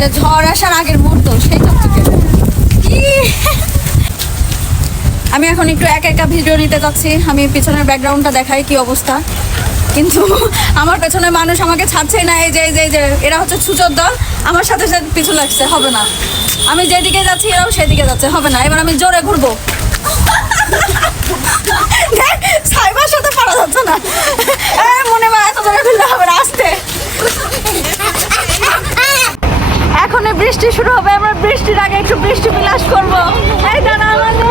যে ঝড় আসার আগের মুহূর্ত, সেই! আমি এখন একটু একা একা ভিডিও নিতে যাচ্ছি। আমি পিছনের ব্যাকগ্রাউন্ডটা দেখাই কি অবস্থা। কিন্তু আমার পেছনে মানুষ আমাকে ছাড়ছেই না, এই যে এই যে যে, এরা হচ্ছে ছুচোর দল। আমার সাথে সাথে পিছু লাগছে, হবে না। আমি যেদিকে যাচ্ছি, এরাও সেদিকে যাচ্ছে, হবে না। এবার আমি জোরে ঘুরবো দেখ, সাইবার সাথে পারা যাচ্ছে না এ, মনে হয় এত জোরে ঘুরলে হবে না আসতে এখনই বৃষ্টি শুরু হবে আমরা বৃষ্টির আগে একটু বৃষ্টি বিলাস করব। এই দাঁড়া আমাদের।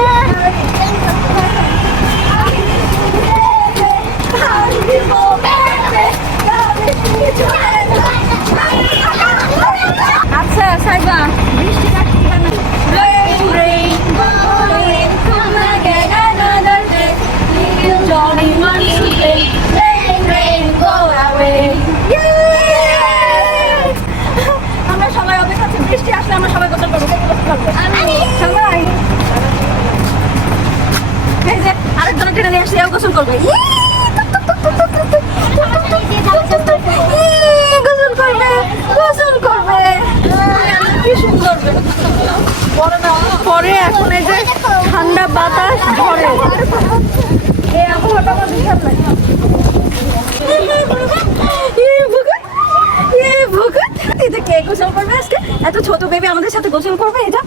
আমরা সবাই গোসল করব সবাই আরেকজনের টেনে নিয়ে আসলে গোসল করবে ইয়ে! ইয়ে, গোসল করবে গোসল করবে কি সুন্দর পরে এখন এই যে ঠান্ডা বাতাস ঝরে এই আবহাওয়াটা আমার ভীষণ লাগে ইয়ে, ভুগুত, ইয়ে, কে গোসল করবে আজকে এত ছোট বেবি আমাদের সাথে গোসল করবে? এটা